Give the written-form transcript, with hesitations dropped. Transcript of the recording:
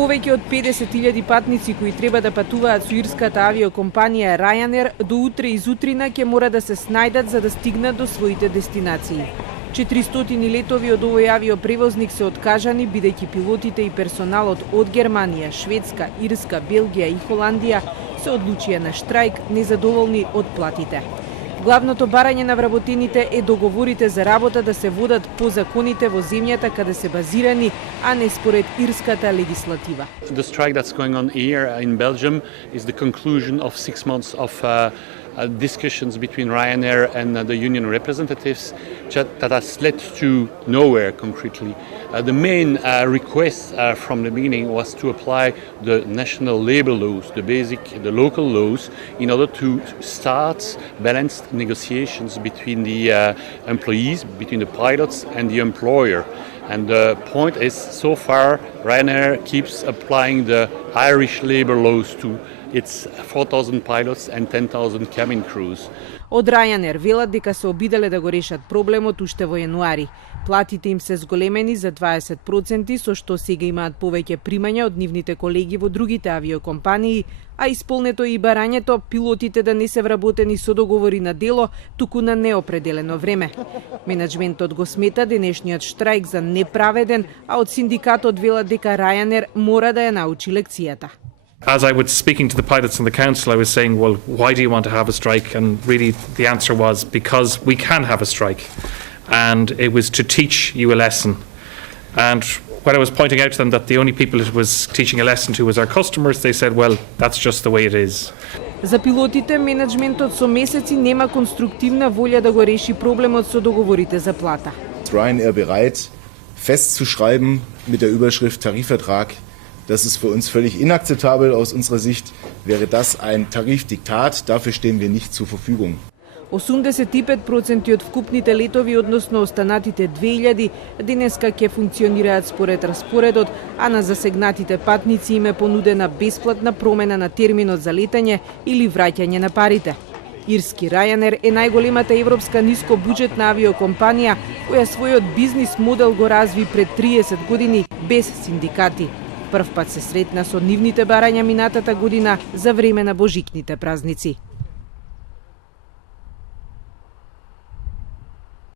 Повеќе од 50.000 патници кои треба да патуваат со ирската авиокомпанија Ryanair до утре изутрина ќе мора да се снајдат за да стигнат до своите дестинации. 400 летови од овој авиопревозник се откажани бидејќи пилотите и персоналот од Германија, Шведска, Ирска, Белгија и Холандија се одлучија на штрајк незадоволни од платите. Главното барање на вработените е договорите за работа да се водат по законите во земјата каде се базирани, а не според ирската легислатива. The strike that's going on here in Belgium is the conclusion of 6 months of discussions between Ryanair and the union representatives that has led to nowhere concretely. The main request from the beginning was to apply the national labour laws, the local laws, in order to start balanced negotiations between the employees, between the pilots and the employer. And the point is, so far, Ryanair keeps applying the Irish labour laws to its 4,000 pilots and 10,000 cabin crews. Од Ryanair велат дека се обиделе да го решат проблемот уште во јануари. Платите им се зголемени за 20%, со што сега имаат повеќе примања од нивните колеги во другите авиокомпании, а исполнето и барањето пилотите да не се вработени со договори на дело, туку на неопределено време. Менаџментот го смета денешниот штрајк за неправеден, а од синдикатот велат дека Ryanair мора да ја научи лекцијата. As I was speaking to the pilots in the council, I was saying, well, why do you want to have a strike? And really the answer was, because we can have a strike. And it was to teach you a lesson. And when I was pointing out to them that the only people it was teaching a lesson to was our customers, they said, well, that's just the way it is. За пилотите, менеджментот со месеци нема конструктивна волја да го реши проблемот со договорите за плата. Ryanair bereit, festzuschreiben mit der Überschrift Tarifvertrag. Das ist für uns völlig inakzeptabel. Aus unserer Sicht wäre das ein Tarifdiktat. Dafür stehen wir nicht zur Verfügung. 85% од вкупните летови, односно останатите 2000, денеска ќе функционираат според распоредот, а на засегнатите патници им е понудена бесплатна промена на терминот за летање или враќање на парите. Ирски Ryanair е најголемата европска нискобуџетна авиокомпанија која својот бизнис модел го разви пред 30 години без синдикати. Прв пат се сретна со нивните барања минатата година за време на божикните празници.